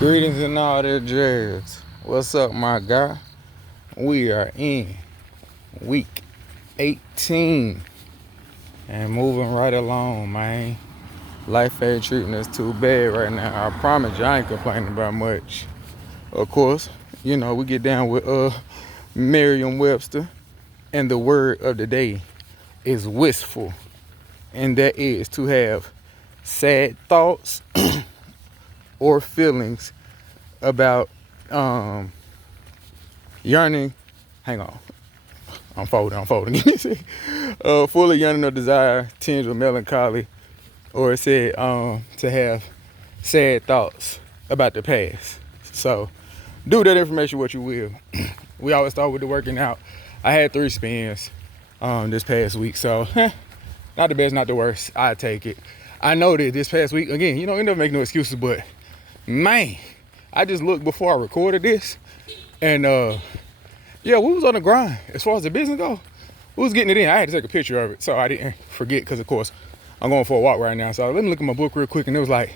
Greetings and all that jazz. What's up, my guy? We are in week 18 and moving right along, man. Life ain't treating us too bad right now. I promise you, I ain't complaining about much. Of course, we get down with Merriam-Webster, and the word of the day is wistful, and that is to have sad thoughts or feelings about yearning. Hang on. I'm folding. Full of yearning or desire, tinged with melancholy, or it said to have sad thoughts about the past. So do that information what you will. We always start with the working out. I had 3 spins this past week, so not the best, not the worst. I take it. I know that this past week, again, you never make no excuses, but man, I just looked before I recorded this, and we was on the grind as far as the business go. We was getting it in. I had to take a picture of it so I didn't forget, because of course I'm going for a walk right now. So let me look at my book real quick, and it was like,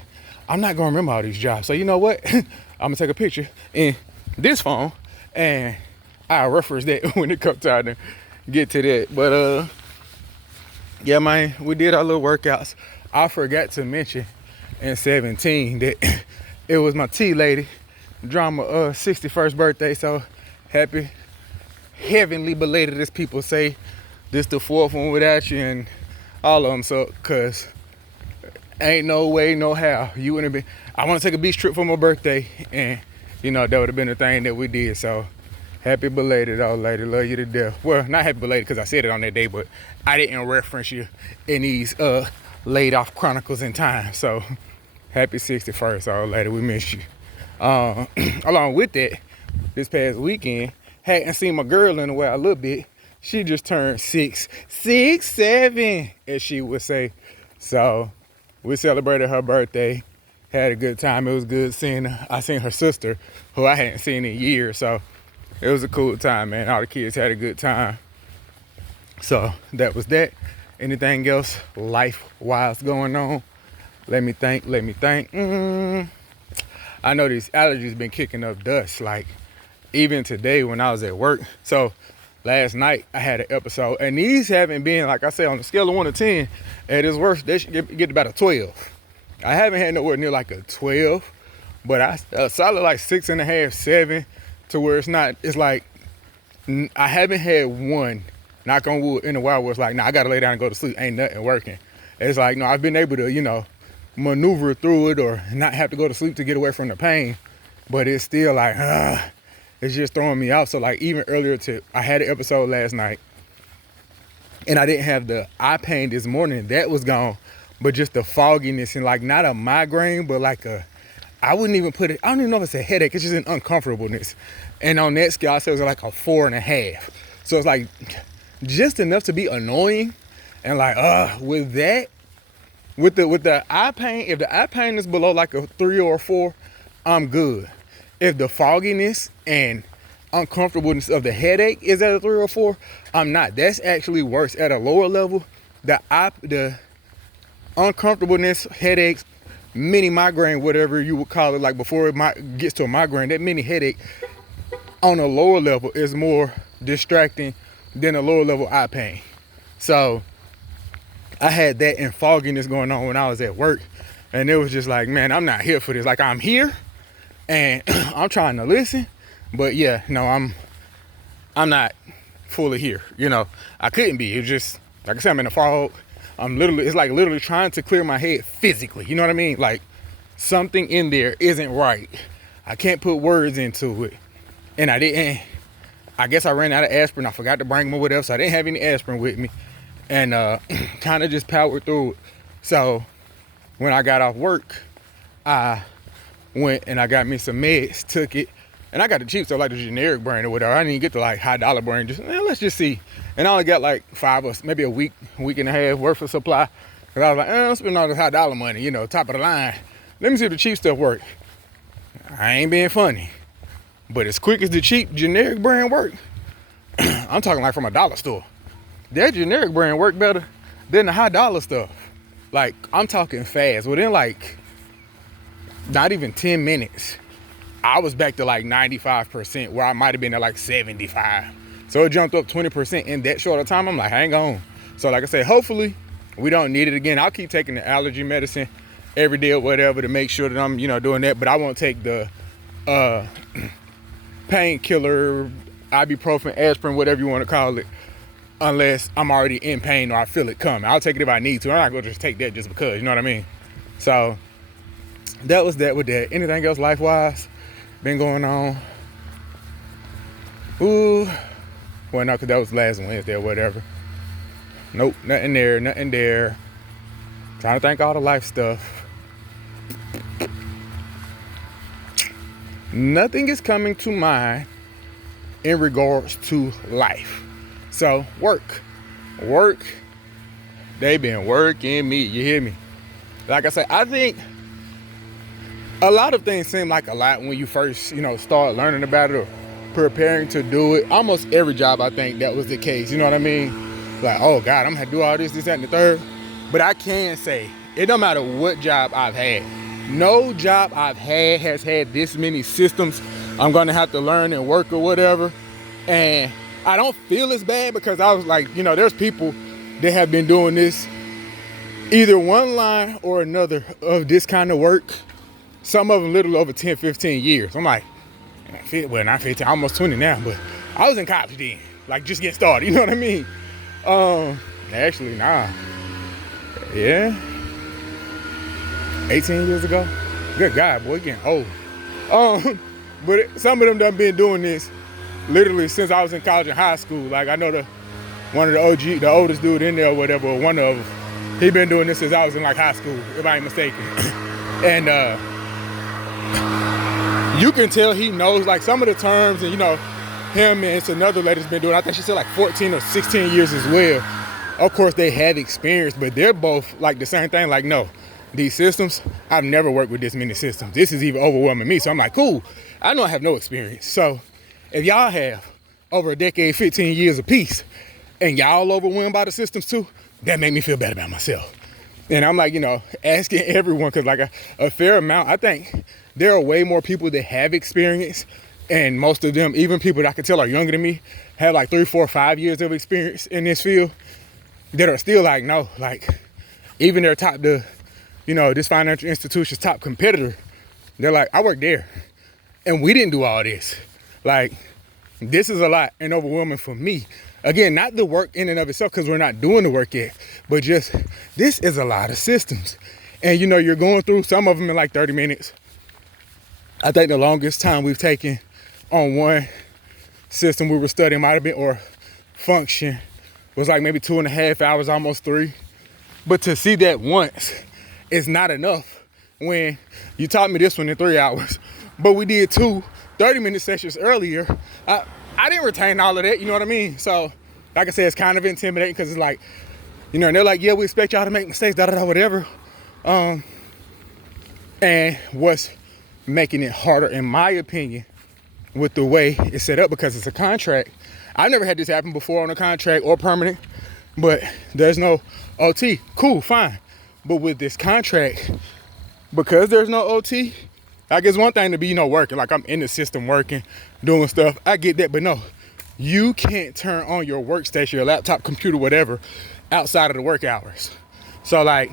I'm not gonna remember all these jobs. So you know what? I'm gonna take a picture in this phone, and I'll reference that when it comes time to get to that. But yeah, man, we did our little workouts. I forgot to mention in 17 that it was my tea lady drama 61st birthday. So happy, heavenly belated, as people say. This the 4th one without you, and all of them. So, cause ain't no way, no how you wouldn't have been. I want to take a beach trip for my birthday, and that would have been the thing that we did. So happy belated, old lady. Love you to death. Well, not happy belated because I said it on that day, but I didn't reference you in these laid off chronicles in time. So happy 61st, old lady. We miss you. Along with that, this past weekend, hadn't seen my girl in a while, a little bit. She just turned 6, 7, as she would say. So we celebrated her birthday, had a good time. It was good seeing her. I seen her sister, who I hadn't seen in years. So it was a cool time, man. All the kids had a good time. So that was that. Anything else life-wise going on? Let me think. I know these allergies been kicking up dust, like even today when I was at work. So last night I had an episode, and these haven't been, like I said, on the scale of 1 to 10, at its worst, they should get about a 12. I haven't had nowhere near like a 12, but I solid like 6.5, 7, to where it's like, I haven't had one, knock on wood, in a while where it's like, I gotta lay down and go to sleep, ain't nothing working. It's like, no, I've been able to, maneuver through it or not have to go to sleep to get away from the pain, but it's still like, it's just throwing me off. So like even earlier I had an episode last night, and I didn't have the eye pain this morning. That was gone, but just the fogginess and like not a migraine, but like I wouldn't even put it, I don't even know if it's a headache. It's just an uncomfortableness. And on that scale, I said it was like a 4.5. So it's like just enough to be annoying. And like, with that, with the eye pain, if the eye pain is below like a 3 or a 4, I'm good. If the fogginess and uncomfortableness of the headache is at a 3 or 4, I'm not. That's actually worse. At a lower level, the uncomfortableness, headaches, mini migraine, whatever you would call it, like before it gets to a migraine, that mini headache on a lower level is more distracting than a lower level eye pain. So I had that and fogginess going on when I was at work, and it was just like, man, I'm not here for this. Like, I'm here and I'm trying to listen, but yeah, no, I'm not fully here. I couldn't be. It's just, like I said, I'm in a fog. It's like literally trying to clear my head physically. You know what I mean? Like something in there isn't right. I can't put words into it. And I guess I ran out of aspirin. I forgot to bring my whatever, so I didn't have any aspirin with me. And kind of just powered through it. So when I got off work, I went and I got me some meds, took it, and I got the cheap stuff, like the generic brand or whatever. I didn't even get the like high dollar brand. Just let's just see. And I only got like 5 or maybe a week and a half worth of supply. Cause I was like, I'm spending all this high dollar money, top of the line. Let me see if the cheap stuff work. I ain't being funny, but as quick as the cheap generic brand work, I'm talking like from a dollar store. That generic brand work better than the high dollar stuff. Like, I'm talking fast. Within like not even 10 minutes, I was back to like 95%, where I might have been at like 75. So it jumped up 20% in that short of time. I'm like, hang on. So like I said, hopefully we don't need it again. I'll keep taking the allergy medicine every day or whatever to make sure that I'm, doing that. But I won't take the painkiller, ibuprofen, aspirin, whatever you want to call it, unless I'm already in pain or I feel it coming. I'll take it if I need to. I'm not going to just take that just because, you know what I mean? So that was that with that. Anything else life-wise been going on? Ooh. Well, no, because that was last Wednesday or whatever. Nope, nothing there. Trying to think all the life stuff. Nothing is coming to mind in regards to life. So, work. They been working me, you hear me? Like I said, I think a lot of things seem like a lot when you first, start learning about it or preparing to do it. Almost every job, I think that was the case, you know what I mean? Like, oh God, I'm gonna do all this, that, and the third. But I can say, it don't matter what job I've had. No job I've had has had this many systems I'm gonna have to learn and work or whatever. And I don't feel as bad because I was like, there's people that have been doing this, either one line or another of this kind of work. Some of them literally over 10, 15 years. I'm like, well, not 15, almost 20 now, but I was in college then, like just getting started, you know what I mean? Actually, nah. Yeah. 18 years ago. Good God, boy, getting old. But some of them done been doing this literally since I was in college and high school. Like I know one of the oldest dude in there or whatever, or one of them, he been doing this since I was in like high school, if I ain't mistaken. And you can tell he knows like some of the terms, and him and it's another lady's been doing, I think she said like 14 or 16 years as well. Of course they have experience, but they're both like the same thing, like no, these systems, I've never worked with this many systems. This is even overwhelming me. So I'm like, cool, I know I have no experience. So if y'all have over a decade, 15 years apiece, and y'all overwhelmed by the systems too, that made me feel bad about myself. And I'm like, asking everyone, because like a fair amount, I think there are way more people that have experience, and most of them, even people that I can tell are younger than me, have like 3, 4, 5 years of experience in this field, that are still like, no, like even their top, this financial institution's top competitor, they're like, I work there and we didn't do all this. Like, this is a lot and overwhelming for me. Again, not the work in and of itself, because we're not doing the work yet, but just, this is a lot of systems. And you're going through some of them in like 30 minutes. I think the longest time we've taken on one system we were studying might have been, or function, was like maybe 2.5 hours, almost 3. But to see that once is not enough when you taught me this one in 3 hours, but we did 2 30-minute sessions earlier. I didn't retain all of that, you know what I mean? So, like I said, it's kind of intimidating because it's like, and they're like, yeah, we expect y'all to make mistakes, whatever. And what's making it harder, in my opinion, with the way it's set up, because it's a contract. I've never had this happen before on a contract or permanent, but there's no OT. Cool, fine. But with this contract, because there's no OT, I guess one thing to be, working, like I'm in the system working, doing stuff. I get that, but no, you can't turn on your workstation, your laptop, computer, whatever, outside of the work hours. So like,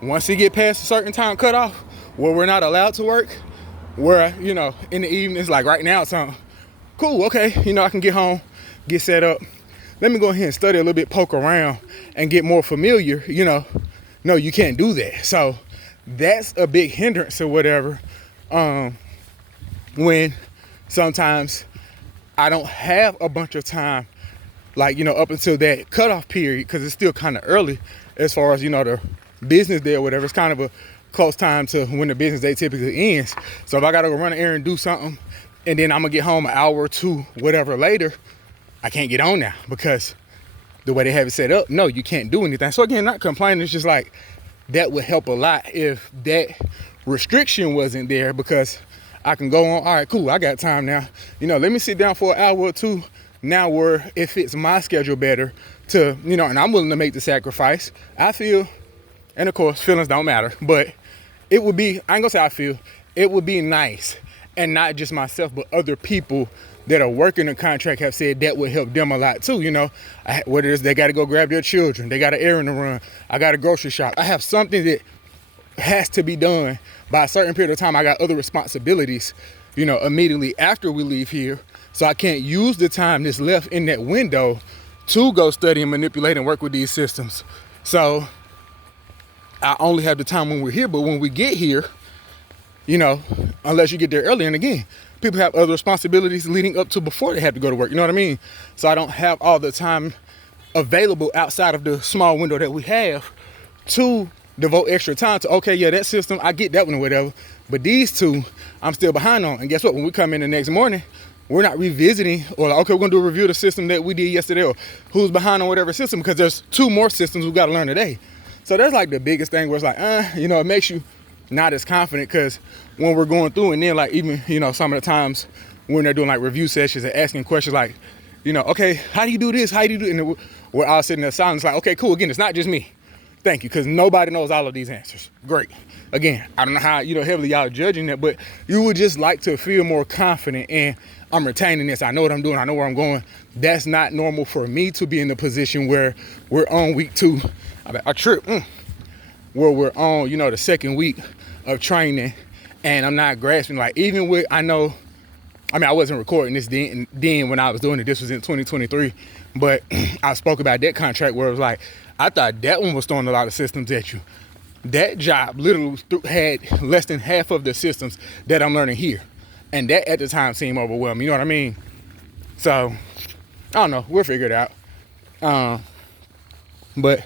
once you get past a certain time cutoff where we're not allowed to work, where, in the evenings, like right now, something, cool, okay, I can get home, get set up. Let me go ahead and study a little bit, poke around, and get more familiar, No, you can't do that. So that's a big hindrance or whatever. When sometimes I don't have a bunch of time, like, up until that cutoff period, because it's still kind of early as far as, the business day or whatever. It's kind of a close time to when the business day typically ends. So if I got to go run an errand, do something, and then I'm going to get home an hour or 2, whatever later, I can't get on now because the way they have it set up, no, you can't do anything. So again, not complaining, it's just like, that would help a lot if that restriction wasn't there, because I can go on, all right, cool, I got time now. Let me sit down for an hour or 2 now where it fits my schedule better to, and I'm willing to make the sacrifice. I feel, and of course, feelings don't matter, but it would be, I ain't gonna say I feel, it would be nice And not just myself, but other people that are working the contract have said that would help them a lot too. You know, whether it's they got to go grab their children, they got an errand to run, I got a grocery shop, I have something that has to be done by a certain period of time. I got other responsibilities, you know, immediately after we leave here. So I can't use the time that's left in that window to go study and manipulate and work with these systems. So I only have the time when we're here, but when we get here, you know, unless you get there early, and again, people have other responsibilities leading up to before they have to go to work, you know what I mean? So I don't have all the time available outside of the small window that we have to devote extra time to, okay, yeah, that system, I get that one or whatever, but these two, I'm still behind on. And guess what? When we come in the next morning, we're not revisiting or like, okay, we're gonna do a review of the system that we did yesterday or who's behind on whatever system, because there's 2 more systems we gotta learn today. So that's like the biggest thing where it's like, you know, it makes you not as confident, because when we're going through, and then like even, you know, some of the times when they're doing like review sessions and asking questions like, you know, okay, how do you do this? How do you do it? And we're all sitting there silent, like, okay, cool. Again, it's not just me. Thank you, because nobody knows all of these answers. Great. Again, I don't know how, you know, heavily y'all are judging that, but you would just like to feel more confident and I'm retaining this. I know what I'm doing. I know where I'm going. That's not normal for me to be in the position where we're on week 2. I trip. Where we're on, you know, the second week of training, and I'm not grasping, like, even with, I know, I mean, I wasn't recording this then when I was doing it. This was in 2023, but I spoke about that contract where it was like, I thought that one was throwing a lot of systems at you. That job literally had less than half of the systems that I'm learning here. And that at the time seemed overwhelming, you know what I mean? So, I don't know, we'll figure it out. But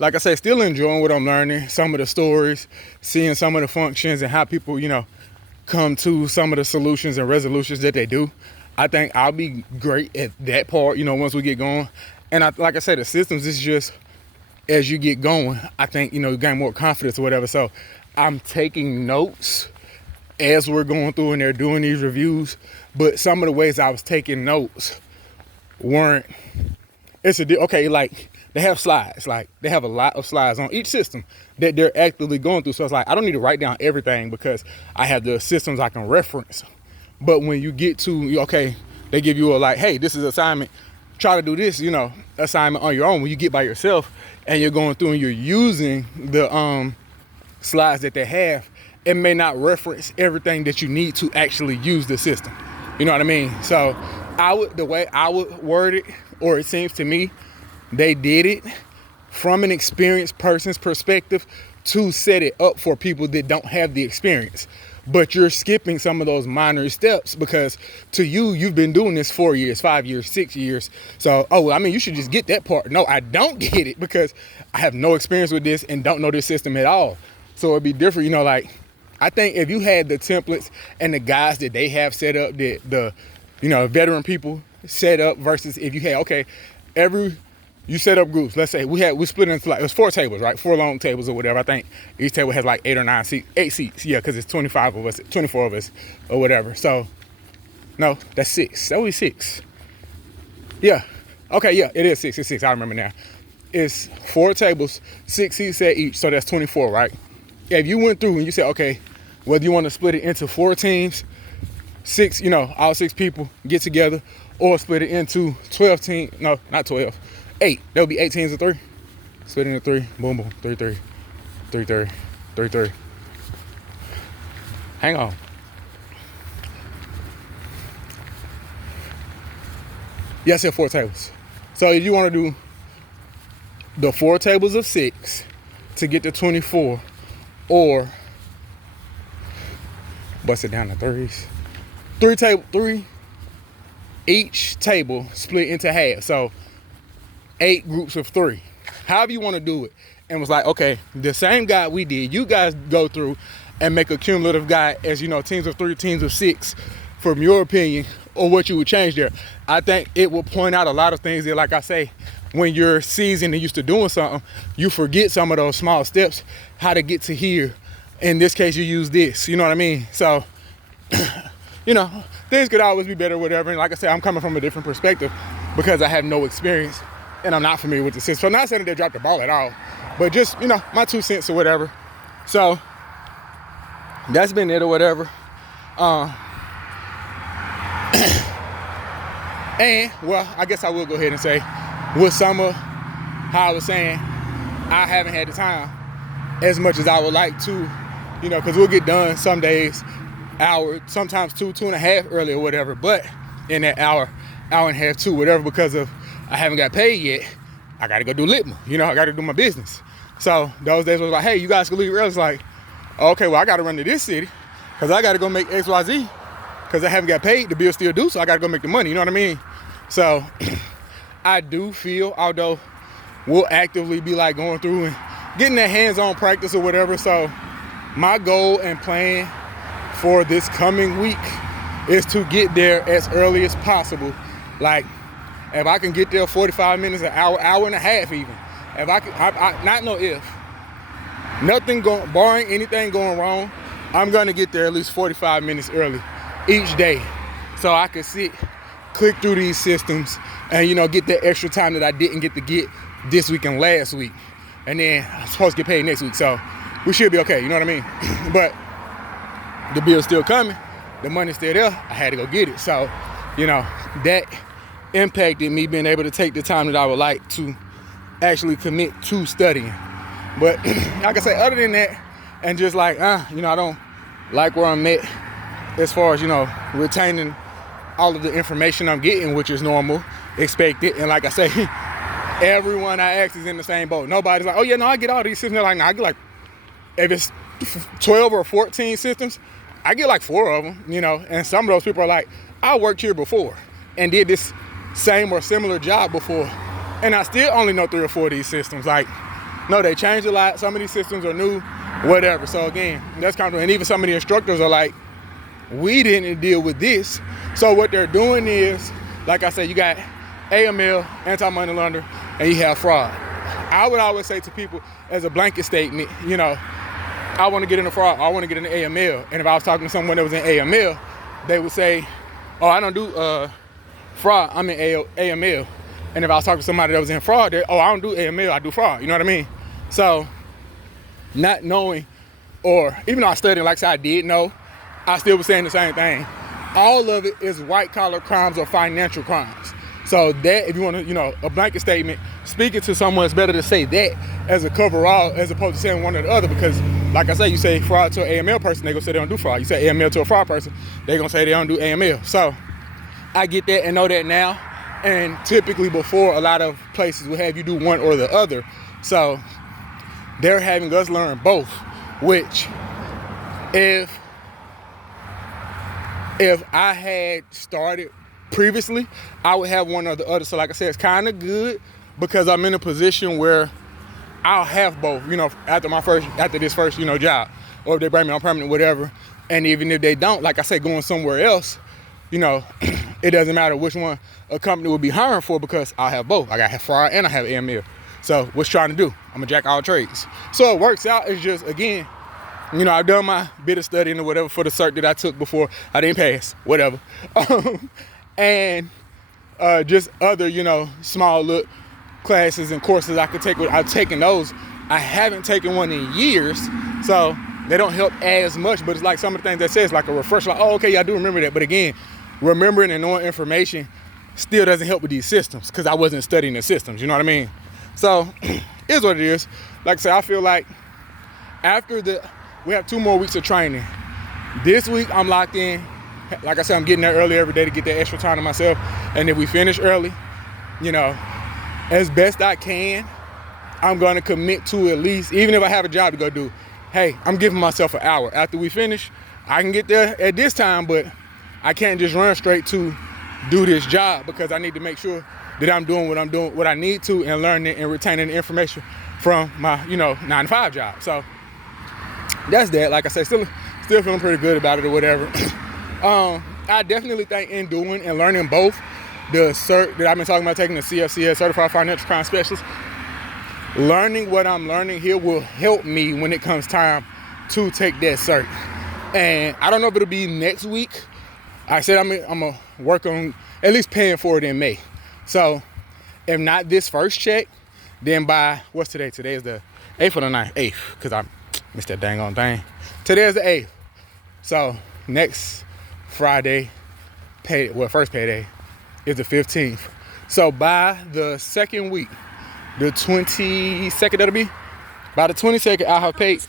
like I say, still enjoying what I'm learning, some of the stories, seeing some of the functions and how people, you know, come to some of the solutions and resolutions that they do. I think I'll be great at that part, you know, once we get going. And like I say, the systems is just, as you get going, I think, you know, you gain more confidence or whatever. So I'm taking notes as we're going through and they're doing these reviews. But some of the ways I was taking notes weren't, okay, like, they have slides, like they have a lot of slides on each system that they're actively going through. So it's like, I don't need to write down everything because I have the systems I can reference. But when you get to, okay, they give you a like, hey, this is assignment, try to do this, you know, assignment on your own. When you get by yourself and you're going through and you're using the slides that they have, it may not reference everything that you need to actually use the system. You know what I mean? So the way I would word it, or it seems to me, they did it from an experienced person's perspective to set it up for people that don't have the experience. But you're skipping some of those minor steps because to you, you've been doing this 4 years, 5 years, 6 years. So, I mean, you should just get that part. No, I don't get it because I have no experience with this and don't know this system at all. So it'd be different, you know, like, I think if you had the templates and the guides that they have set up, that the, you know, veteran people set up versus if you had, okay, you set up groups. Let's say we split into like, it was 4 tables, right? 4 long tables or whatever. I think each table has like 8 or 9 seats, 8 seats. Yeah, because it's 25 of us, 24 of us or whatever. So, no, that's 6. That would be 6. Yeah. Okay, yeah, it is 6. It's 6. I remember now. It's 4 tables, 6 seats at each. So that's 24, right? If you went through and you said, okay, whether you want to split it into 4 teams, 6, you know, all 6 people get together, or split it into 12 teams. No, not 12. 8. That would be 8 teams of 3. Split into 3. Boom, boom. 3, 3. 3, 3. 3, 3. Hang on. Yeah, I said 4 tables. So if you want to do the 4 tables of 6 to get to 24, or bust it down to 3s. 3 each table split into half. So 8 groups of 3, however you want to do it. And was like, okay, the same guide we did, you guys go through and make a cumulative guide as, you know, teams of 3, teams of 6, from your opinion, or what you would change there. I think it will point out a lot of things that, like I say, when you're seasoned and used to doing something, you forget some of those small steps, how to get to here. In this case, you use this, you know what I mean? So, you know, things could always be better, whatever. And like I said, I'm coming from a different perspective because I have no experience and I'm not familiar with the system. So I'm not saying that they dropped the ball at all, but just, you know, my 2 cents or whatever. So that's been it or whatever. And, well, I guess I will go ahead and say, with some of how I was saying, I haven't had the time as much as I would like to, because we'll get done some days, hour, sometimes 2.5 early or whatever, but in that hour and a half, 2, whatever, because of I haven't got paid yet, I got to go do Litma, I got to do my business. So those days was like, hey, you guys can leave early. It's like, okay, well, I got to run to this city because I got to go make XYZ because I haven't got paid, the bill still due, so I got to go make the money, you know what I mean? So I do feel, although we'll actively be like going through and getting that hands-on practice or whatever. So my goal and plan for this coming week is to get there as early as possible. Like, if I can get there 45 minutes, an hour, hour and a half even. If I can, not no if. Nothing going, barring anything going wrong, I'm gonna get there at least 45 minutes early each day. So I can sit, click through these systems and, get that extra time that I didn't get to get this week and last week. And then I'm supposed to get paid next week. So we should be okay, you know what I mean? But the bill's still coming. The money's still there. I had to go get it. So, that impacted me being able to take the time that I would like to actually commit to studying. But like I say, other than that, and just like, I don't like where I'm at as far as, retaining all of the information I'm getting, which is normal, expected. And like I say, everyone I ask is in the same boat. Nobody's like, oh yeah, no, I get all these systems. They're like, no, I get like, if it's 12 or 14 systems, I get like 4 of them, and some of those people are like, I worked here before and did this same or similar job before, and I still only know 3 or 4 of these systems. Like, no, they changed a lot. Some of these systems are new, whatever. So again, that's kind of, and even some of the instructors are like, we didn't deal with this. So what they're doing is, like I said, you got AML, anti-money laundering, and you have fraud. I would always say to people as a blanket statement, I want to get into fraud, I want to get into AML. And if I was talking to someone that was in AML, they would say, oh, I don't do fraud, I'm in AML. And if I was talking to somebody that was in fraud, I don't do AML, I do fraud, you know what I mean? So not knowing, or even though I studied, like I said, I did know, I still was saying the same thing. All of it is white collar crimes or financial crimes. So that, if you want to, a blanket statement, speaking to someone, it's better to say that as a coverall as opposed to saying one or the other, because like I say, you say fraud to an AML person, they're going to say they don't do fraud. You say AML to a fraud person, they're going to say they don't do AML. So I get that and know that now. And typically before, a lot of places will have you do one or the other. So they're having us learn both, which if I had started previously, I would have one or the other. So like I said, it's kind of good because I'm in a position where I'll have both, after this first, job, or if they bring me on permanent, whatever. And even if they don't, like I say, going somewhere else, it doesn't matter which one a company would be hiring for because I have both. I got fraud and I have AML. So what's trying to do? I'm a jack of all trades. So it works out. It's just, again, I've done my bit of studying or whatever for the cert that I took before. I didn't pass, whatever. And just other, small little classes and courses I could take. I've taken those. I haven't taken one in years, so they don't help as much, but it's like some of the things that says like a refresher, like, oh, okay, I do remember that. But again, remembering and knowing information still doesn't help with these systems because I wasn't studying the systems, you know what I mean? So is what it is. Like I said, I feel like we have 2 more weeks of training. This week I'm locked in. Like I said, I'm getting there early every day to get that extra time to myself. And if we finish early, as best I can, I'm going to commit to at least, even if I have a job to go do, hey, I'm giving myself an hour. After we finish, I can get there at this time, but I can't just run straight to do this job because I need to make sure that I'm doing what I need to, and learning and retaining the information from my, 9-to-5 job. So that's that. Like I said, still feeling pretty good about it or whatever. I definitely think in doing and learning both, the cert that I've been talking about, taking the CFCS, Certified Financial Crime Specialist, learning what I'm learning here will help me when it comes time to take that cert. And I don't know if it'll be next week. I said I'm going to work on at least paying for it in May. So if not this first check, then by, what's today? Today is the 8th or the 9th? 8th, because I missed that dang on thing. Today is the 8th. So next Friday, first payday is the 15th. So by the second week, the 22nd, that'll be, by the 22nd, I have paid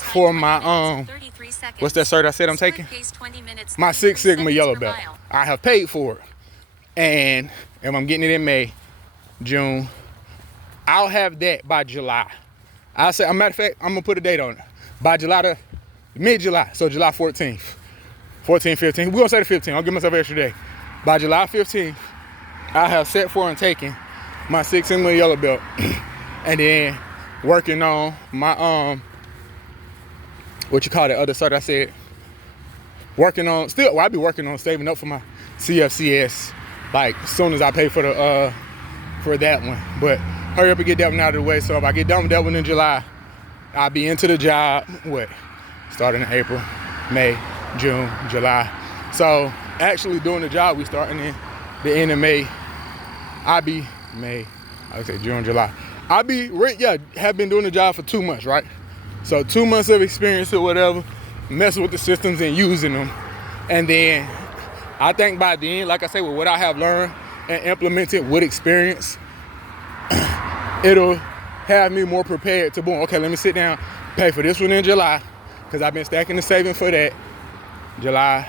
for my, what's that cert I said I'm taking? My Six Sigma yellow belt. I have paid for it. And if I'm getting it in May, June, I'll have that by July. I'll say, a matter of fact, I'm gonna put a date on it. By mid-July, so July 14th. 14, 15, we're gonna say the 15th, I'll give myself an extra day. By July 15th, I have set for and taken my Six Sigma yellow belt. And then working on my, what you call that other cert I said? I'll be working on saving up for my CFCS, like as soon as I pay for the, for that one. But hurry up and get that one out of the way. So if I get done with that one in July, I'll be into the job, starting in April, May, June, July. So actually doing the job, we starting in the end of May. I would say June, July. have been doing the job for 2 months, right? So 2 months of experience or whatever, messing with the systems and using them. And then I think by then, like I say, with what I have learned and implemented with experience, it'll have me more prepared to boom, okay, let me sit down, pay for this one in July, because I've been stacking the savings for that. July,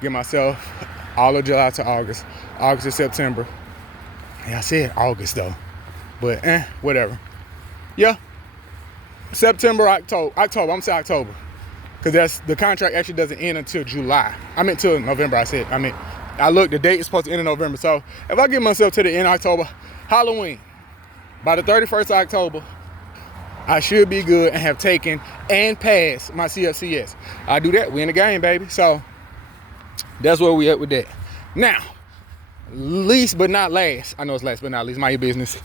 give myself all of July to August, August to September. Yeah, I said August though, but whatever. Yeah, September, October, I'm saying October, because that's the contract actually doesn't end until July. I meant till November. I looked, the date is supposed to end in November. So if I get myself to the end of October, Halloween, by the 31st of October, I should be good and have taken and passed my CFCS. I do that, we in the game, baby. So that's where we at with that. Now, least but not last, I know it's last but not least, mind your business,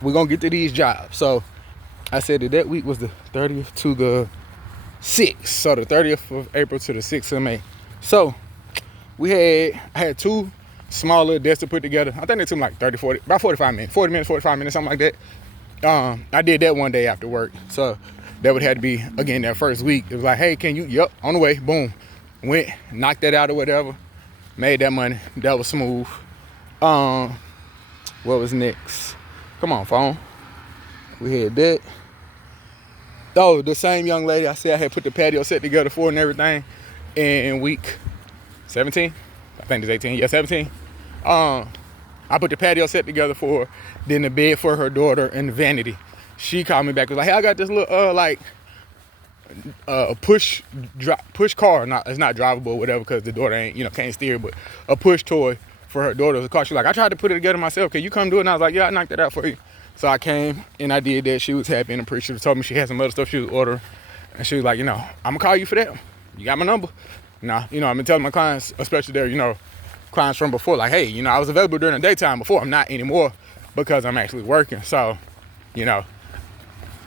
we're gonna get to these jobs. So I said that week was the 30th to the 6th. So the 30th of April to the 6th of May. So I had 2 smaller desks to put together. I think they took like 45 minutes, something like that. I did that one day after work. So that would have to be, again, that first week. It was like, hey, can you, yep, on the way, boom. Went, knocked that out or whatever. Made that money. That was smooth. What was next? Come on, phone. We had that. Oh, the same young lady I said I had put the patio set together for and everything in week 17. I think it's 18. Yeah, 17. I put the patio set together for her, then the bed for her daughter and the vanity. She called me back, was like, hey, I got this little push car. It's not drivable or whatever because the daughter ain't, can't steer, but a push toy for her daughter's car. She's like, I tried to put it together myself. Can you come do it? And I was like, yeah, I knocked it out for you. So I came and I did that. She was happy and appreciative. Told me she had some other stuff she was ordering. And she was like, I'm gonna call you for that. You got my number. Nah, I've been telling my clients, especially their, clients from before, like, hey, I was available during the daytime before. I'm not anymore because I'm actually working. So,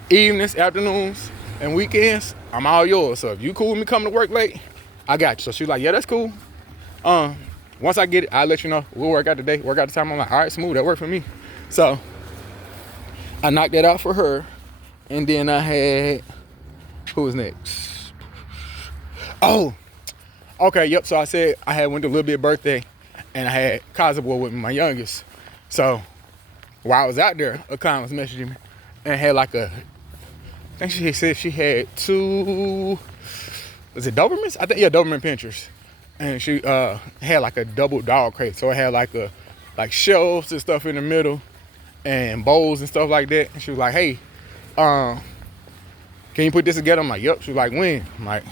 evenings, afternoons, and weekends, I'm all yours. So if you cool with me coming to work late, I got you. So she's like, yeah, that's cool. Once I get it, I'll let you know. We'll work out the day, work out the time. I'm like, all right, smooth, that worked for me. So I knocked that out for her. And then I had, who was next? Oh, okay, yep. So I said I had went to Little Bit birthday and I had Kazabor with me, my youngest. So while I was out there, a client was messaging me and had I think she said she had 2, was it Dobermans? I think, yeah, Doberman Pinschers. And she had like a double dog crate. So it had like shelves and stuff in the middle and bowls and stuff like that. And she was like, hey, can you put this together? I'm like, yep. She was like, when? I'm like,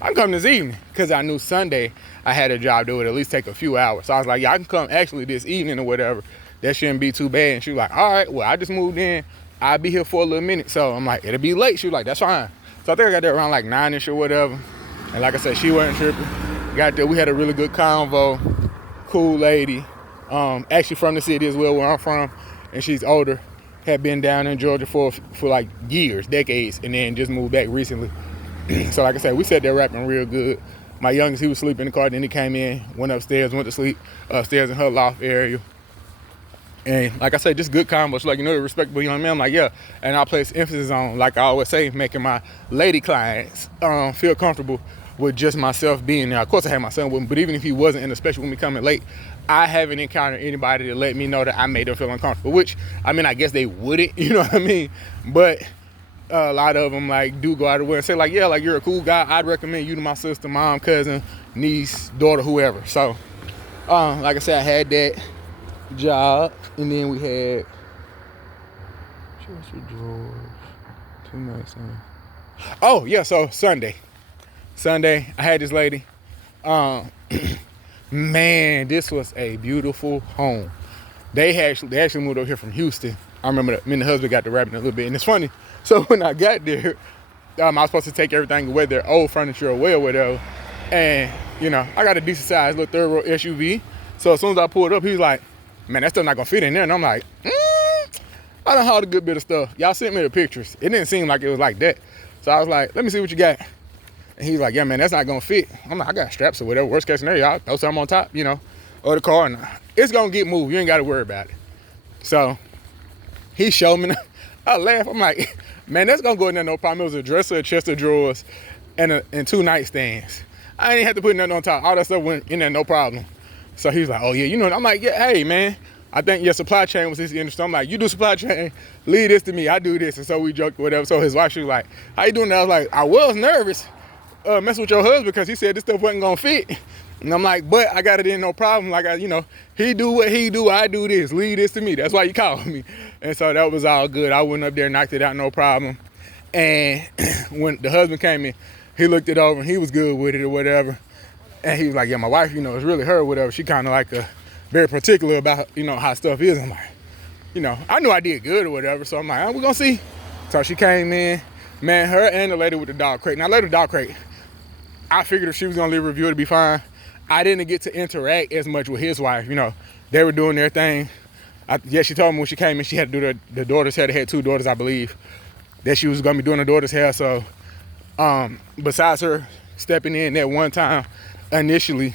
I can come this evening. Because I knew Sunday I had a job that would at least take a few hours. So I was like, yeah, I can come actually this evening or whatever. That shouldn't be too bad. And she was like, all right, well, I just moved in. I'll be here for a little minute. So I'm like, it'll be late. She was like, that's fine. So I think I got there around like 9-ish or whatever. And like I said, she wasn't tripping. Got there, we had a really good convo. Cool lady. Actually from the city as well where I'm from. And she's older. Had been down in Georgia for like years, decades, and then just moved back recently. So like I said, we sat there rapping real good. My youngest, he was sleeping in the car, then he came in, went upstairs, went to sleep upstairs in her loft area. And like I said, just good combos. She's like, the respectable young man. I'm like, yeah. And I place emphasis on, like I always say, making my lady clients feel comfortable with just myself being there. Of course I had my son with me, but even if he wasn't, and especially when we coming late, I haven't encountered anybody to let me know that I made them feel uncomfortable, which, I mean, I guess they wouldn't, you know what I mean? But a lot of them like do go out of the way and say like, yeah, like you're a cool guy. I'd recommend you to my sister, mom, cousin, niece, daughter, whoever. So, like I said, I had that job, and then we had too much. Oh yeah, so Sunday, I had this lady. Man, this was a beautiful home. They actually moved over here from Houston. I remember that me and the husband got to rapping a little bit, and it's funny. So when I got there, I was supposed to take everything away, their old furniture away or whatever. And, you know, I got a decent sized little third row SUV. So as soon as I pulled up, he was like, man, that stuff not gonna fit in there. And I'm like, I done hauled a good bit of stuff. Y'all sent me the pictures. It didn't seem like it was like that. So I was like, let me see what you got. And he's like, yeah, man, that's not gonna fit. I'm like, I got straps or whatever. Worst case scenario, I'll throw something on top, you know, of the car, and it's gonna get moved. You ain't gotta worry about it. So he showed me. I laughed. I'm like, man, that's gonna go in there no problem. It was a dresser, a chest of drawers, and 2 nightstands. I didn't have to put nothing on top. All that stuff went in there no problem. So he was like, oh yeah, you know. I'm like, yeah, hey man, I think your supply chain was this interesting. I'm like, you do supply chain, leave this to me. I do this. And so we joked or whatever. So his wife, she was like, how you doing? I was like, I was nervous messing with your husband because he said this stuff wasn't gonna fit. And I'm like, but I got it in no problem. Like, he do what he do, I do this. Leave this to me. That's why you called me. And so that was all good. I went up there, knocked it out, no problem. And when the husband came in, he looked it over and he was good with it or whatever. And he was like, yeah, my wife, it's really her or whatever. She kind of like very particular about, how stuff is. I'm like, I knew I did good or whatever. So I'm like, we're going to see. So she came in, man, her and the lady with the dog crate. Now, lady with the dog crate, I figured if she was going to leave a review, it'd be fine. I didn't get to interact as much with his wife. They were doing their thing. She told me when she came in, she had to do the daughter's hair. They had 2 daughters, I believe, that she was going to be doing the daughter's hair. So besides her stepping in that one time initially,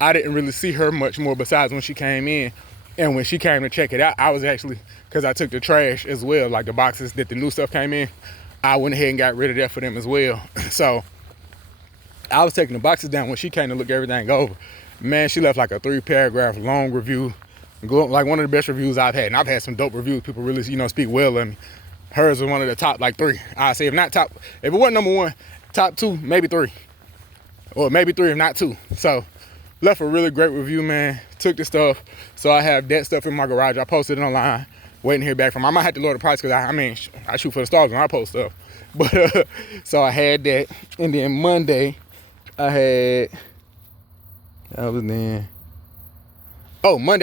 I didn't really see her much more besides when she came in. And when she came to check it out, I was actually, because I took the trash as well, like the boxes that the new stuff came in, I went ahead and got rid of that for them as well. So I was taking the boxes down when she came to look everything over. Man, she left like a 3-paragraph long review, like one of the best reviews I've had. And I've had some dope reviews. People really, speak well of me. Hers was one of the top, like 3. I say, if not top, if it wasn't number 1, top 2, maybe 3. Or maybe 3, if not 2. So left a really great review, man. Took the stuff. So I have that stuff in my garage. I posted it online, waiting to hear back from. I might have to lower the price because I shoot for the stars when I post stuff. But so I had that. And then Monday, Monday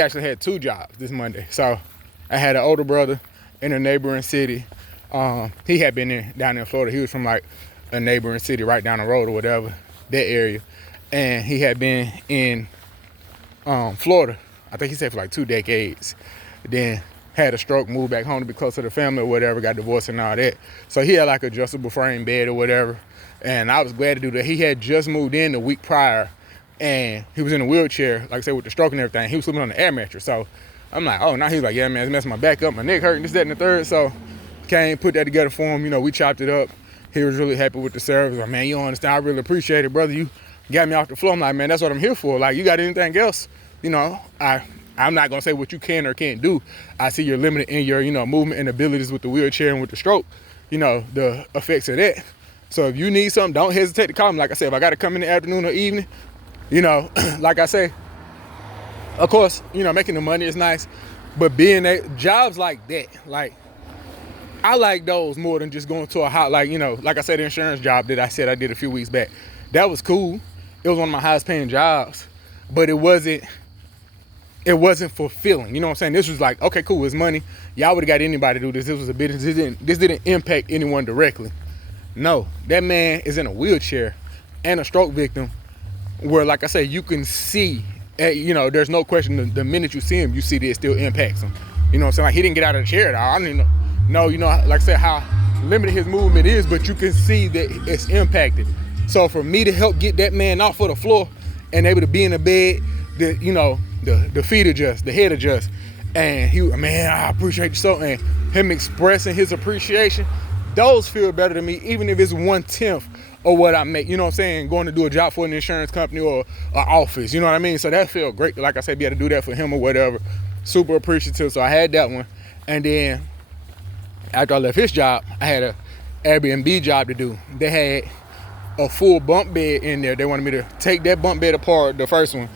actually had 2 jobs this Monday. So I had an older brother in a neighboring city. He had been down in Florida. He was from like a neighboring city right down the road or whatever, that area. And he had been in Florida, I think he said for like 2 decades. Then had a stroke, moved back home to be closer to the family or whatever, got divorced and all that. So he had like adjustable frame bed or whatever. And I was glad to do that. He had just moved in the week prior and he was in a wheelchair, like I said, with the stroke and everything. He was sleeping on the air mattress. So I'm like, oh, now he's like, yeah, man, it's messing my back up, my neck hurting, this, that, and the third. So came, put that together for him. We chopped it up. He was really happy with the service. Like, man, you don't understand. I really appreciate it, brother. You got me off the floor. I'm like, man, that's what I'm here for. Like, you got anything else? I'm not going to say what you can or can't do. I see you're limited in your, movement and abilities with the wheelchair and with the stroke, the effects of that. So if you need something, don't hesitate to call me. Like I said, if I got to come in the afternoon or evening, like I say, of course, making the money is nice, but jobs like that, like, I like those more than just going to a hot, like I said, the insurance job that I said I did a few weeks back. That was cool. It was one of my highest paying jobs, but it wasn't fulfilling. You know what I'm saying? This was like, okay, cool, it's money. Y'all would have got anybody to do this. This was a business. This didn't impact anyone directly. No, that man is in a wheelchair and a stroke victim where, like I say, you can see, there's no question the minute you see him, you see that it still impacts him. You know what I'm saying? Like, he didn't get out of the chair at all. I don't even know, like I said, how limited his movement is, but you can see that it's impacted. So for me to help get that man off of the floor and able to be in the bed, the feet adjust, the head adjust, and man, I appreciate you so, and him expressing his appreciation, those feel better to me, even if it's 1/10 or what I make, you know what I'm saying, going to do a job for an insurance company or an office, you know what I mean? So that felt great, like I said, be able to do that for him or whatever. Super appreciative. So I had that one. And then after I left his job, I had a Airbnb job to do. They had a full bunk bed in there. They wanted me to take that bunk bed apart, the first one,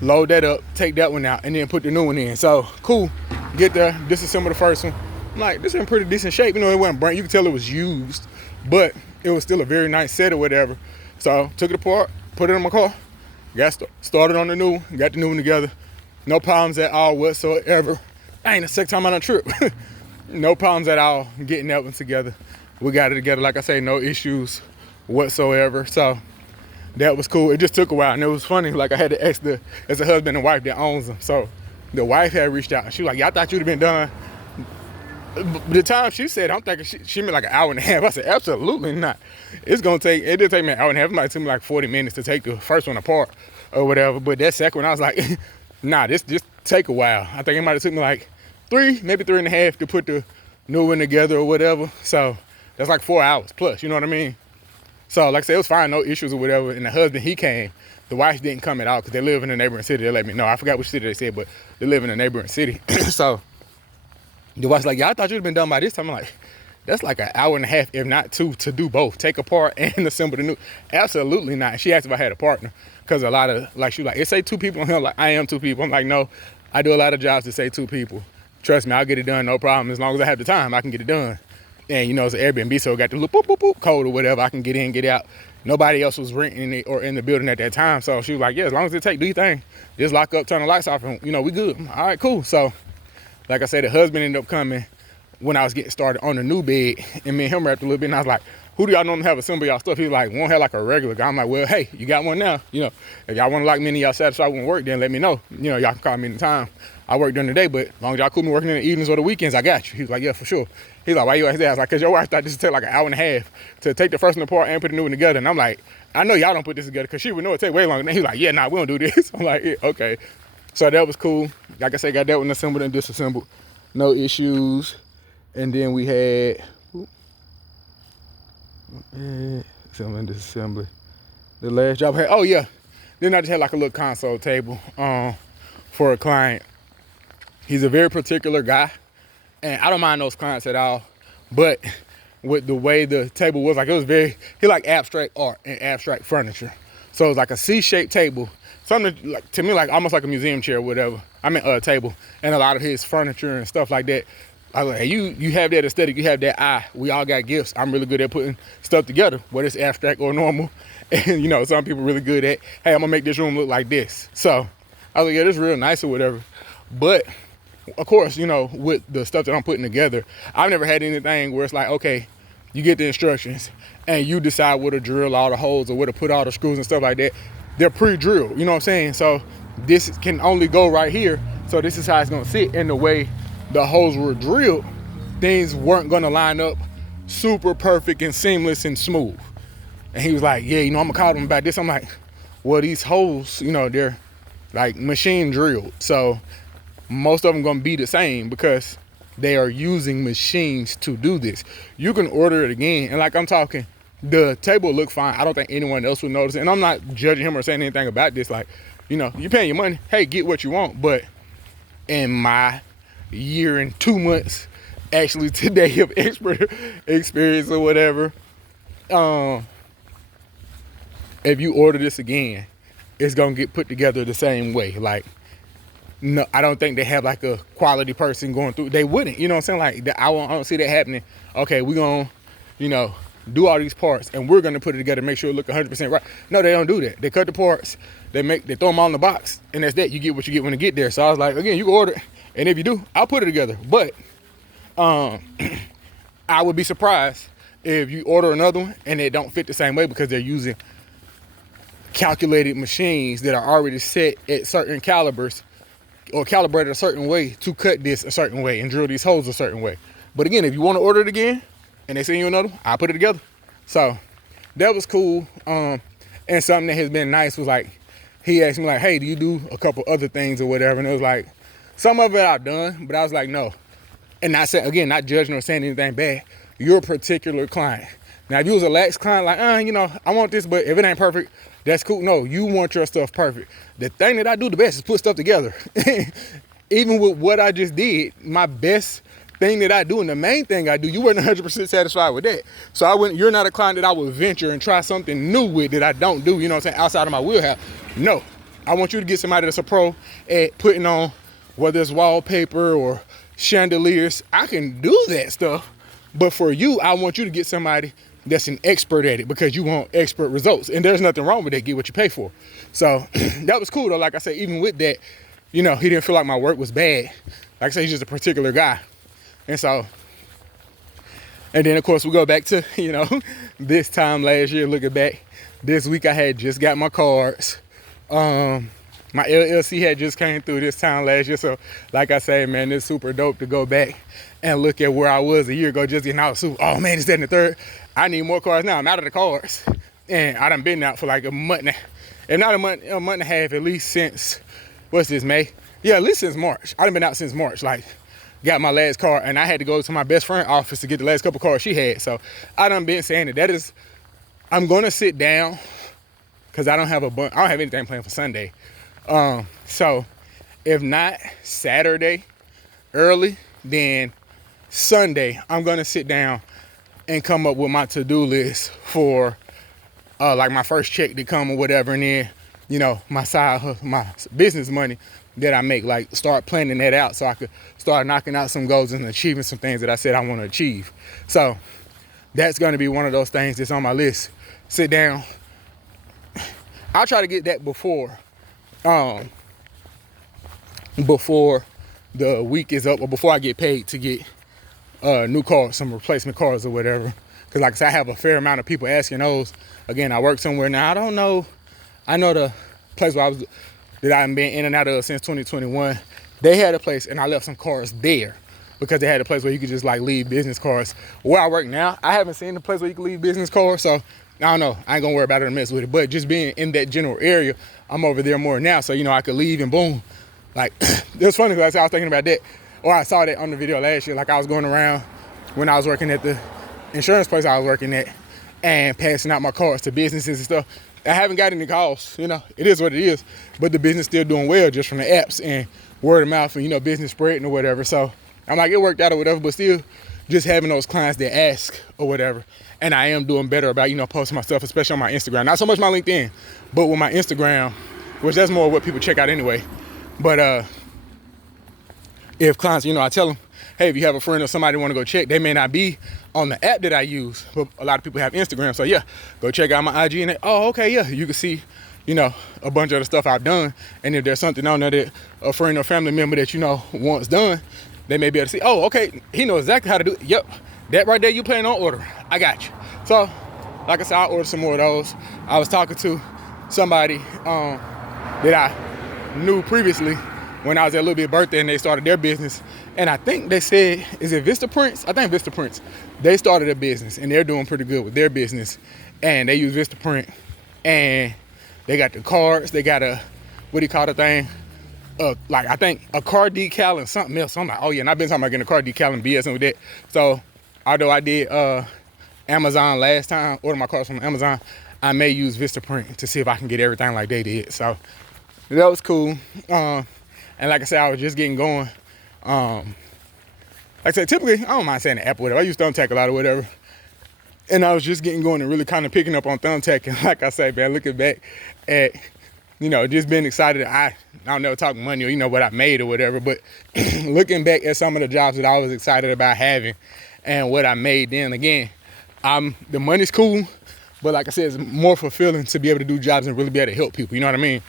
load that up, take that one out, and then put the new one in. So cool, get there, disassemble the first one. I'm like, this is in pretty decent shape. You know, it wasn't burnt. You could tell it was used, but it was still a very nice set or whatever. So took it apart, put it in my car, got started on the new one, got the new one together. No problems at all whatsoever. Ain't the second time on a trip. No problems at all getting that one together. We got it together, like I say, no issues whatsoever. So that was cool. It just took a while, and it was funny. Like I had to ask it's a husband and wife that owns them. So the wife had reached out, and she was like, "Yeah, I thought you'd have been done." The time she said, I'm thinking she meant like an hour and a half. I said, absolutely not. It did take me an hour and a half. It might take me like 40 minutes to take the first one apart or whatever. But that second one, I was like, nah, this just take a while. I think it might have took me like 3, maybe 3.5 to put the new one together or whatever. So that's like 4 hours plus, you know what I mean? So like I said, it was fine, no issues or whatever. And the husband, he came. The wife didn't come at all because they live in a neighboring city. They let me know. I forgot which city they said, but they live in a neighboring city. So the wife's like, yeah, I thought you'd have been done by this time. I'm like, that's like an hour and a half, if not 2, to do both. Take apart and assemble the new. Absolutely not. She asked if I had a partner. Because a lot of, like, she was like, it say 2 people on here. Like, I am 2 people. I'm like, no, I do a lot of jobs that say 2 people. Trust me, I'll get it done, no problem. As long as I have the time, I can get it done. And, you know, it's an Airbnb, so it got the little boop, boop, boop code or whatever. I can get in, get out. Nobody else was renting it or in the building at that time. So she was like, yeah, as long as it take, do your thing. Just lock up, turn the lights off, and, you know, we good. All right, cool. So, like I said, the husband ended up coming when I was getting started on the new bed, and me and him rapped a little bit, and I was like, who do y'all normally have assemble y'all stuff? He was like, won't have like a regular guy. I'm like, well, hey, you got one now. You know, if y'all want to lock me in y'all satisfied with work, then let me know. You know, y'all can call me anytime. I work during the day, but as long as y'all cool me working in the evenings or the weekends, I got you. He was like, yeah, for sure. He's like, why you ask that? I was like, because your wife thought this would take like an hour and a half to take the first one apart and put the new one together. And I'm like, I know y'all don't put this together because she would know it take way longer. And he's like, yeah, nah, we don't do this. I'm like, yeah, okay. So that was cool. Like I said, got that one assembled and disassembled. No issues. And then we had assembly and disassembly. The last job I had, oh yeah. Then I just had like a little console table for a client. He's a very particular guy, and I don't mind those clients at all. But with the way the table was, like, it was he liked abstract art and abstract furniture. So it was like a C-shaped table, something like, to me, like almost like a museum chair or whatever. I mean, a table, and a lot of his furniture and stuff like that. I was like, hey, you have that aesthetic, you have that eye. We all got gifts. I'm really good at putting stuff together, whether it's abstract or normal. And, you know, some people really good at, hey, I'm gonna make this room look like this. So I was like, yeah, this is real nice or whatever. But of course, you know, with the stuff that I'm putting together, I've never had anything where it's like, okay, you get the instructions and you decide where to drill all the holes or where to put all the screws and stuff like that. They're pre-drilled, you know what I'm saying? So this can only go right here. So this is how it's gonna sit. In the way the holes were drilled, things weren't gonna line up super perfect and seamless and smooth. And he was like, yeah, you know, I'm gonna call them about this. I'm like, well, these holes, you know, they're like machine drilled. So most of them gonna be the same because they are using machines to do this. You can order it again, and like I'm talking, the table will look fine. I don't think anyone else would notice it. And I'm not judging him or saying anything about this. Like, you know, you're paying your money. Hey, get what you want. But in my year and 2 months, actually today of expert experience or whatever, if you order this again, it's gonna get put together the same way. Like, no, I don't think they have like a quality person going through. They wouldn't, you know what I'm saying? Like, I don't see that happening. Okay, we're gonna, you know, do all these parts and we're gonna put it together, make sure it look 100% right. No, they don't do that. They cut the parts, they throw them all in the box, and that's that. You get what you get when you get there. So I was like, again, you can order it, and if you do, I'll put it together. But I would be surprised if you order another one and it don't fit the same way because they're using calculated machines that are already set at certain calibers or calibrated a certain way to cut this a certain way and drill these holes a certain way. But again, if you want to order it again and they send you another one, I'll put it together. So that was cool. And something that has been nice was like, he asked me like, hey, do you do a couple other things or whatever? And it was like, some of it I've done, but I was like, no. And not saying, again, not judging or saying anything bad. Your particular client, Now, if you was a lax client, like, I want this, but if it ain't perfect, that's cool. No, you want your stuff perfect. The thing that I do the best is put stuff together. Even with what I just did, my best thing that I do, and the main thing I do, you weren't 100% satisfied with that. So you're not a client that I would venture and try something new with that I don't do, outside of my wheelhouse. No, I want you to get somebody that's a pro at putting on, whether it's wallpaper or chandeliers. I can do that stuff, but for you, I want you to get somebody that's an expert at it, because you want expert results. And there's nothing wrong with that. Get what you pay for. So that was cool though. Like I said, even with that, he didn't feel like my work was bad. Like I said, he's just a particular guy. And then of course we go back to, this time last year, looking back, this week I had just got my cards. My LLC had just came through this time last year. So like I say, man, it's super dope to go back and look at where I was a year ago, just getting out. So, oh man, it's that and the third. I need more cards now. I'm out of the cards. And I done been out for like a month, if not a month and a half, at least since, what's this, May? Yeah, at least since March. I done been out since March. Like, got my last card, and I had to go to my best friend's office to get the last couple cards she had. So I done been saying that I'm gonna sit down, because I don't have anything planned for Sunday. So if not Saturday early, then Sunday, I'm gonna sit down and come up with my to-do list for like my first check to come or whatever, and then my side hustle, my business money that I make, like start planning that out so I could start knocking out some goals and achieving some things that I said I want to achieve. So that's going to be one of those things that's on my list. Sit down. I'll try to get that before the week is up, or before I get paid, to get new cars, some replacement cars or whatever. Because like I said, I have a fair amount of people asking those. Again, I work somewhere now. I don't know. I know the place where that I've been in and out of since 2021. They had a place, and I left some cars there because they had a place where you could just like leave business cards. Where I work now, I haven't seen the place where you can leave business cards, so I don't know. I ain't gonna worry about it or mess with it. But just being in that general area, I'm over there more now, so I could leave and boom. Like, it was funny because I was thinking about that, or I saw that on the video last year. Like, I was going around when I was working at the insurance place I was working at and passing out my cards to businesses and stuff. I haven't got any calls, it is what it is, but the business still doing well just from the apps and word of mouth and, business spreading or whatever. So I'm like, it worked out or whatever, but still just having those clients that ask or whatever. And I am doing better about, posting my stuff, especially on my Instagram. Not so much my LinkedIn, but with my Instagram, which that's more what people check out anyway. But if clients, I tell them, hey, if you have a friend or somebody want to go check, they may not be on the app that I use, but a lot of people have Instagram. So yeah, go check out my IG and okay, yeah, you can see, a bunch of the stuff I've done. And if there's something on there that a friend or family member that, wants done, they may be able to see, oh, okay, he knows exactly how to do it. Yep, that right there, you plan on ordering. I got you. So like I said, I'll order some more of those. I was talking to somebody that I knew previously when I was at Little Bit Birthday and they started their business. And I think they said, is it Vistaprints? I think Vistaprints. They started a business and they're doing pretty good with their business. And they use Vistaprint. And they got the cards. They got what do you call the thing? Like, I think a car decal and something else. So I'm like, oh yeah, and I've been talking about getting a car decal and BS with that. So although I did Amazon last time, order my cars from Amazon, I may use Vistaprint to see if I can get everything like they did. So that was cool. And like I said, I was just getting going. Like I said, typically, I don't mind saying the app or whatever. I use Thumbtack a lot or whatever. And I was just getting going and really kind of picking up on Thumbtack. And like I say, man, looking back at, just being excited. I don't never talk money or, what I made or whatever. But looking back at some of the jobs that I was excited about having and what I made then, again, the money's cool. But like I said, it's more fulfilling to be able to do jobs and really be able to help people. You know what I mean?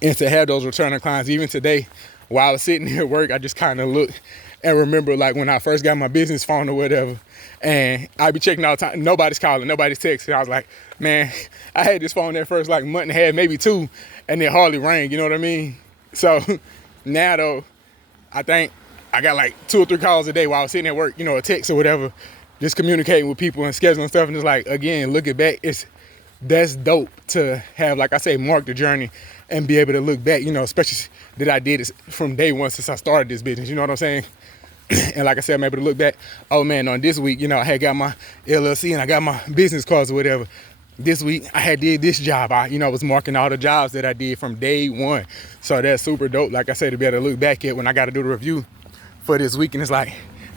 And to have those returning clients, even today, while I was sitting here at work, I just kind of looked and remember like when I first got my business phone or whatever, and I'd be checking all the time, nobody's calling, nobody's texting. I was like, man, I had this phone that first like month and a half, maybe two, and it hardly rang, you know what I mean? So now though, I think I got like 2 or 3 calls a day while I was sitting at work, a text or whatever, just communicating with people and scheduling stuff. And it's like, again, looking back, that's dope to have, like I say, mark the journey and be able to look back, especially that I did it from day one since I started this business, you know what I'm saying? And like I said, I'm able to look back, oh man, on this week, I had got my LLC and I got my business cards or whatever. This week I had did this job. I was marking all the jobs that I did from day one. So that's super dope. Like I said, to be able to look back at when I got to do the review for this week, and it's like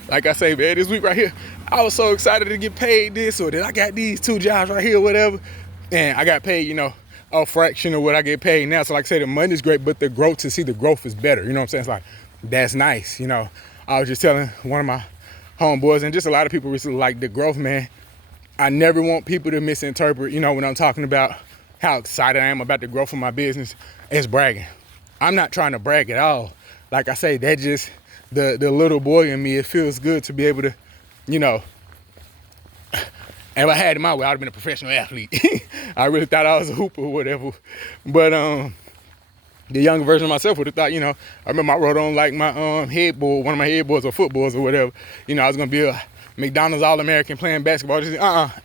I say, man, this week right here, I was so excited to get paid this, or that I got these 2 jobs right here, whatever. And I got paid, a fraction of what I get paid now. So like I said, the money's great, but to see the growth is better. You know what I'm saying? It's like, that's nice. I was just telling one of my homeboys, and just a lot of people recently, like, the growth, man. I never want people to misinterpret, when I'm talking about how excited I am about the growth of my business as bragging. I'm not trying to brag at all. Like I say, that just the little boy in me. It feels good to be able to, if I had it my way, I'd have been a professional athlete. I really thought I was a hooper or whatever. But the younger version of myself would have thought, I remember I wrote on like my headboard, one of my headboards or footboards or whatever, I was gonna be a McDonald's All-American playing basketball. Just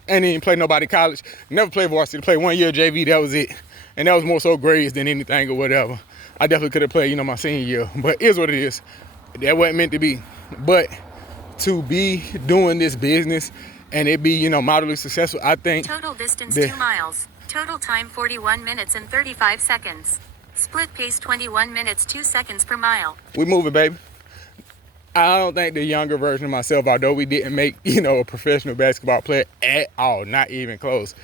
ain't even play nobody college, never played varsity, played 1 year JV, that was it. And that was more so grades than anything or whatever. I definitely could have played, my senior year, but it is what it is. That wasn't meant to be. But to be doing this business and it be, moderately successful, I think. Total distance 2 miles. Total time 41 minutes and 35 seconds. Split pace 21 minutes 2 seconds per mile. We moving, baby. I don't think the younger version of myself, although we didn't make, a professional basketball player at all, not even close,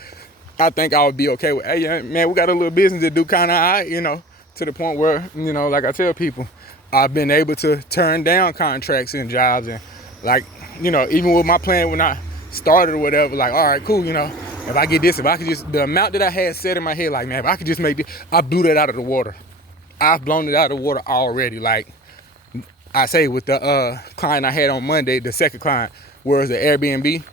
I think I would be okay with, hey, man, we got a little business to do kind of all right, to the point where, like I tell people, I've been able to turn down contracts and jobs, and like, even with my plan when I started or whatever, like, all right, cool, if I get this, if I could just, the amount that I had set in my head, like, man, if I could just make this, I blew that out of the water. I've blown it out of the water already. Like I say, with the client I had on Monday, the second client, where it's the Airbnb,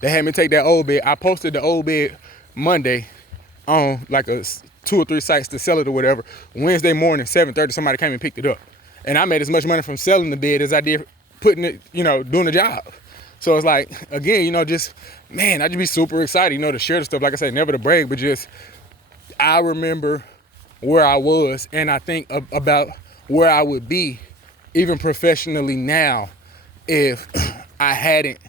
they had me take that old bed. I posted the old bed Monday on like 2 or 3 sites to sell it or whatever. Wednesday morning, 7:30, somebody came and picked it up. And I made as much money from selling the bed as I did putting it, doing the job. So it's like, again, just, man, I just be super excited, to share the stuff. Like I said, never to brag, but just, I remember where I was, and I think about where I would be, even professionally now, if I hadn't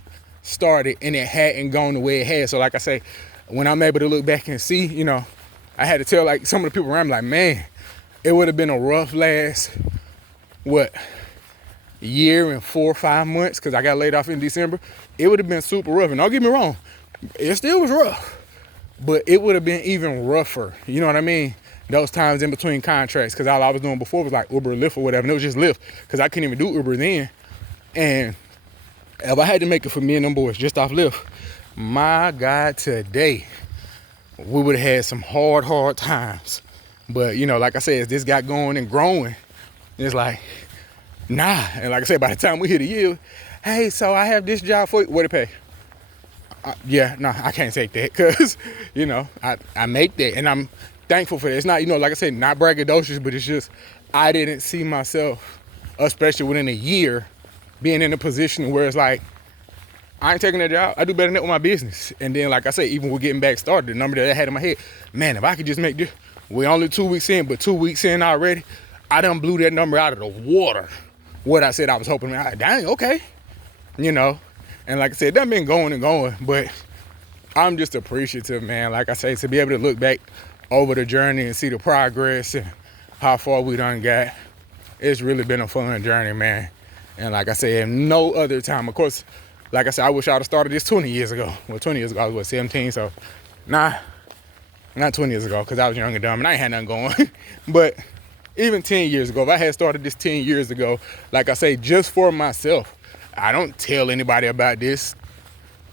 started and it hadn't gone the way it had. So like I say, when I'm able to look back and see, I had to tell like some of the people around me, like, man, it would have been a rough last, year and 4 or 5 months, because I got laid off in December. It would have been super rough. And don't get me wrong, it still was rough, but it would have been even rougher. You know what I mean? Those times in between contracts, because all I was doing before was like Uber, Lyft or whatever, and it was just Lyft, because I couldn't even do Uber then. And if I had to make it for me and them boys just off Lyft, my God, today, we would have had some hard times. But, like I said, as this got going and growing, it's like, nah. And like I said, by the time we hit a year, hey, so I have this job for you. What it pay? I can't take that, because, I make that, and I'm thankful for that. It's not, like I said, not braggadocious, but it's just, I didn't see myself, especially within a year, being in a position where it's like, I ain't taking that job. I do better than that with my business. And then, like I say, even with getting back started, the number that I had in my head, man, if I could just make this, we're only 2 weeks in, but 2 weeks in already, I done blew that number out of the water. What I said I was hoping, dang, okay. And like I said, that been going and going, but I'm just appreciative, man. Like I say, to be able to look back over the journey and see the progress and how far we done got, it's really been a fun journey, man. And like I said, no other time, of course, like I said, I wish I would have started this 20 years ago. Well, 20 years ago, I was, 17? So, nah, not 20 years ago, because I was young and dumb and I ain't had nothing going. But even 10 years ago, if I had started this 10 years ago, like I say, just for myself, I don't tell anybody about this.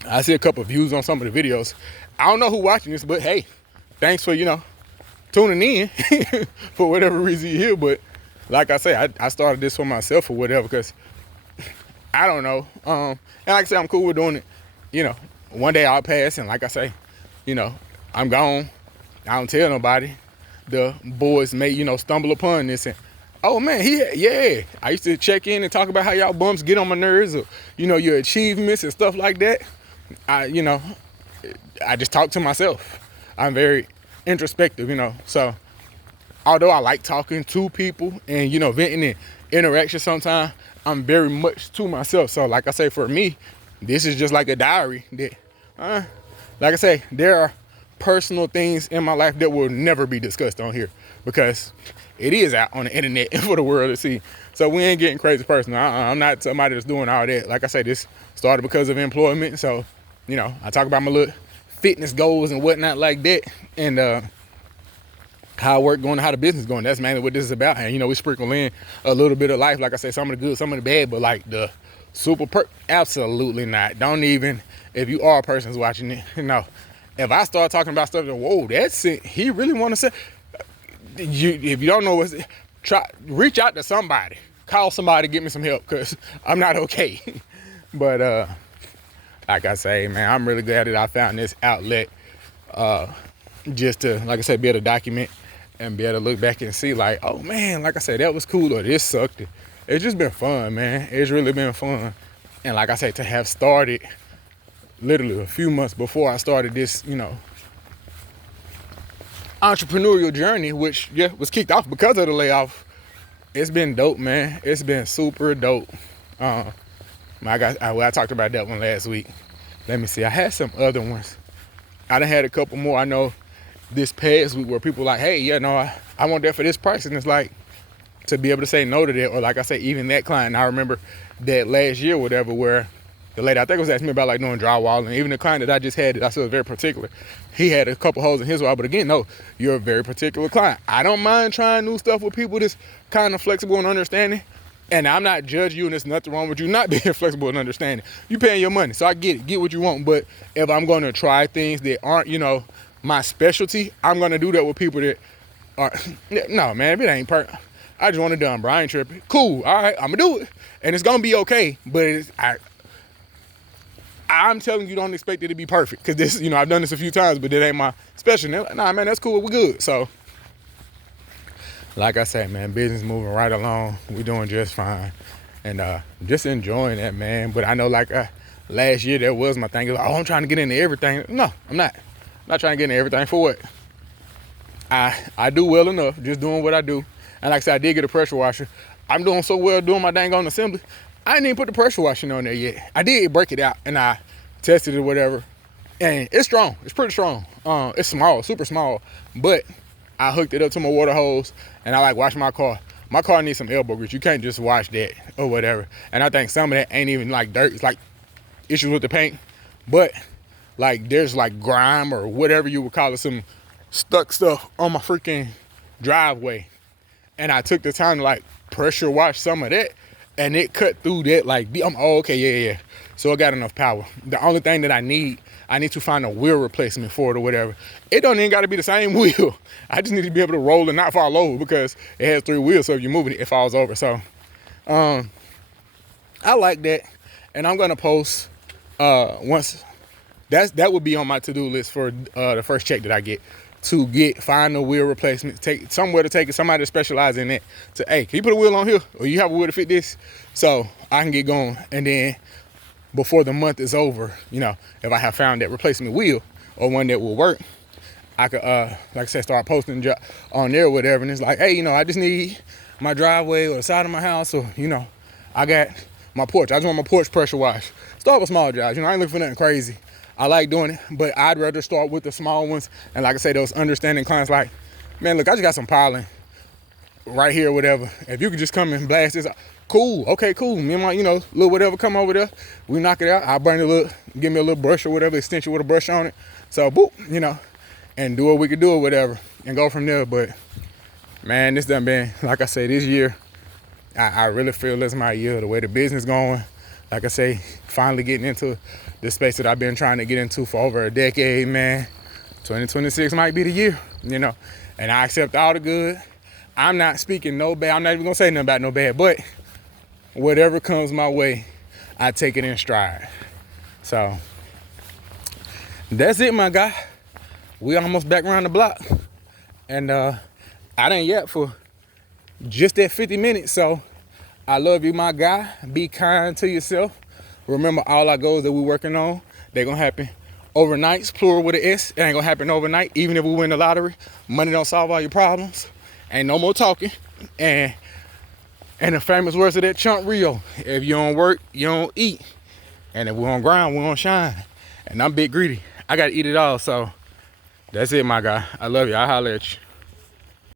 I see a couple of views on some of the videos. I don't know who watching this, but hey, thanks for, tuning in for whatever reason you're here. But like I say, I started this for myself or whatever, because I don't know. And like I say, I'm cool with doing it. One day I'll pass, and like I say, I'm gone. I don't tell nobody. The boys may, stumble upon this and, oh man, yeah. I used to check in and talk about how y'all bumps get on my nerves, or, your achievements and stuff like that. I just talk to myself. I'm very introspective, So although I like talking to people and, venting and interaction sometimes, I'm very much to myself. So like I say, for me, this is just like a diary that, like I say, there are personal things in my life that will never be discussed on here because it is out on the internet for the world to see. So we ain't getting crazy personal. I'm not somebody that's doing all that. Like I say, this started because of employment. So, you know, I talk about my little fitness goals and whatnot like that, and how work going, how the business going. That's mainly what this is about. And, you know, we sprinkle in a little bit of life. Like I say, some of the good, some of the bad, but like the absolutely not. Don't even, if you are a person who's watching it, you know, if I start talking about stuff that, whoa, that's it, he really want to say, if you don't know what's, reach out to somebody, call somebody, get me some help, because I'm not okay. But like I say, man, I'm really glad that I found this outlet, just to, like I said, be able to document and be able to look back and see like, oh man, like I said, that was cool, or this sucked. It's just been fun, man. It's really been fun. And like I said, to have started literally a few months before I started this, you know, entrepreneurial journey, which was kicked off because of the layoff. It's been dope, man. It's been super dope. I talked about that one last week. Let me see. I had some other ones. I done had a couple more. I know this past week where people like, hey, yeah, no, I want that for this price. And it's like, to be able to say no to that, or like I say, even that client, I remember that last year, whatever, where the lady, I think, was asking me about like doing drywall, and even the client that I just had that I said was very particular, he had a couple holes in his wall. But again, no, you're a very particular client. I don't mind trying new stuff with people that's kind of flexible and understanding. And I'm not judging you, and there's nothing wrong with you not being flexible and understanding. You paying your money, so I get it, get what you want. But if I'm going to try things that aren't, you know, my specialty, I'm going to do that with people that are, no, man, if it ain't I just want it done, bro. I ain't tripping. Cool, all right, I'm going to do it. And it's going to be okay, but I'm telling you, don't expect it to be perfect. Because this, you know, I've done this a few times, but it ain't my specialty. Like, nah, man, that's cool, we're good. So, like I said, man, business moving right along. We're doing just fine. And just enjoying that, man. But I know, like, last year, that was my thing. Like, oh, I'm trying to get into everything. No, I'm not. I'm not trying to get into everything. For what? I do well enough just doing what I do. And like I said, I did get a pressure washer. I'm doing so well doing my dang on assembly. I didn't even put the pressure washing on there yet. I did break it out and I tested it or whatever. And it's strong. It's pretty strong. It's small, super small. But I hooked it up to my water hose and I like wash my car. My car needs some elbow grease. You can't just wash that or whatever. And I think some of that ain't even like dirt. It's like issues with the paint. But like there's like grime or whatever you would call it, some stuck stuff on my freaking driveway. And I took the time to like pressure wash some of that, and it cut through that like, oh, okay, yeah. So it got enough power. The only thing that I need to find a wheel replacement for it or whatever. It don't even got to be the same wheel. I just need to be able to roll and not fall over because it has 3 wheels. So if you're moving it, it falls over. So I like that. And I'm going to post once, that would be on my to-do list for the first check that I get. To find a wheel replacement, take somewhere to take it, somebody to specialize in that. To, hey, can you put a wheel on here? Or you have a wheel to fit this? So I can get going. And then before the month is over, you know, if I have found that replacement wheel or one that will work, I could, like I said, start posting on there or whatever. And it's like, hey, you know, I just need my driveway or the side of my house, or, you know, I got my porch. I just want my porch pressure wash. Start with small jobs. You know, I ain't looking for nothing crazy. I like doing it, but I'd rather start with the small ones. And like I say, those understanding clients like, man, look, I just got some piling right here or whatever. If you could just come and blast this out. Cool, okay, cool. Me and my, you know, little whatever come over there. We knock it out. I'll bring give me a little brush or whatever, extension with a brush on it. So, boop, you know, and do what we could do or whatever and go from there. But, man, this done been, like I say, this year, I really feel this is my year. The way the business going, like I say, finally getting into the space that I've been trying to get into for over a decade, man. 2026 might be the year, you know. And I accept all the good. I'm not speaking no bad. I'm not even going to say nothing about no bad. But whatever comes my way, I take it in stride. So that's it, my guy. We almost back around the block. And I done yet for just that 50 minutes. So I love you, my guy. Be kind to yourself. Remember, all our goals that we're working on, they're going to happen overnights, plural with an S. It ain't going to happen overnight. Even if we win the lottery, money don't solve all your problems. Ain't no more talking. And And the famous words of that Chunk Rio, if you don't work, you don't eat. And if we're on ground, we're on shine. And I'm big greedy. I gotta eat it all, so that's it, my guy. I love you. I'll holler at you.